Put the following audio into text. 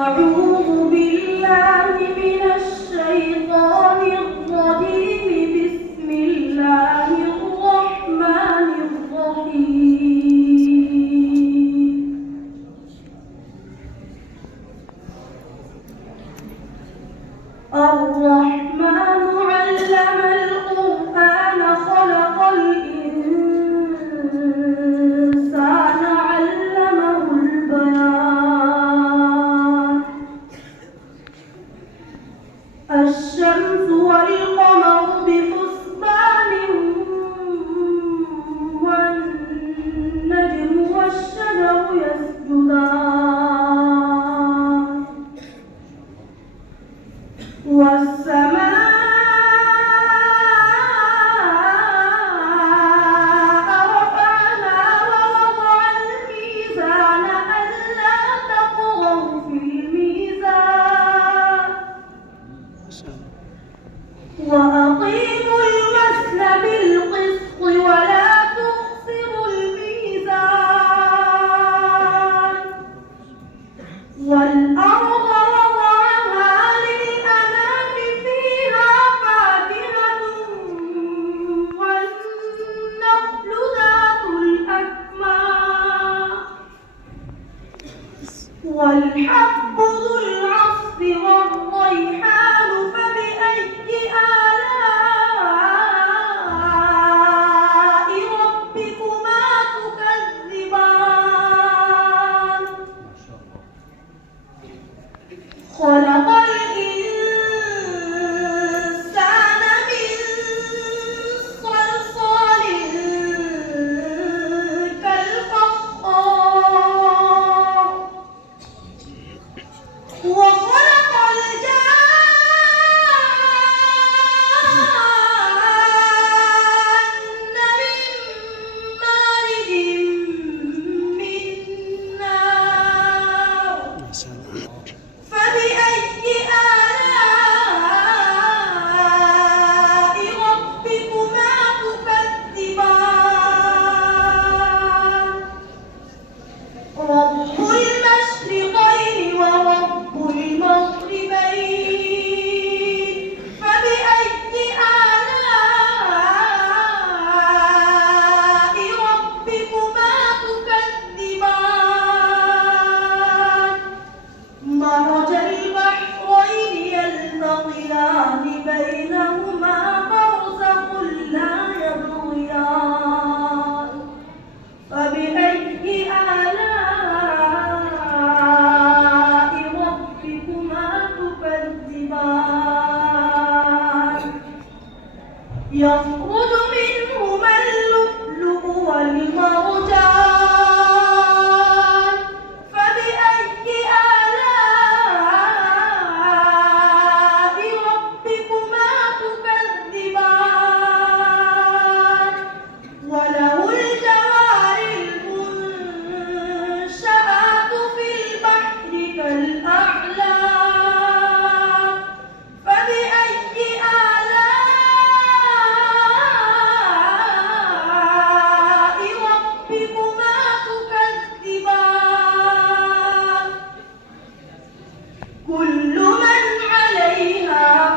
أعوذ بالله من الشيطان الرجيم. بسم الله الرحمن الرحيم. الرحمن علم القرآن خلق الإنسان علمه البيان. الشمس والقمر بحسبان والنجم والشجر يسجدان والسماء رفعها ووضع الميزان ألا تطغوا في الميزان وأقيموا الوزن بالقسط ولا تخسروا الميزان والأرض وضعها للأنام فيها فاكهة والنخل ذات الأكمام والحب ذو العصف والريحان فبأي آلاء ربكما تكذبان خلق الإنسان من صلصال كالفخار وخلق الجان من مارج من نار فبأي آلاء ربكما تكذبان رب المشرقين ورب المغربين فبأي آلاء ربكما تكذبان مرج البحرين يلتقيان بينهما برزخ لا يبغيان فبأي آلاء ربكما تكذبان يخرج منهما اللؤلؤ والمرجان فبأي آلاء ربكما تكذبان وله الجوار المنشآت في البحر كالأعلام فبأي آلاء ربكما تكذبان كل من عليها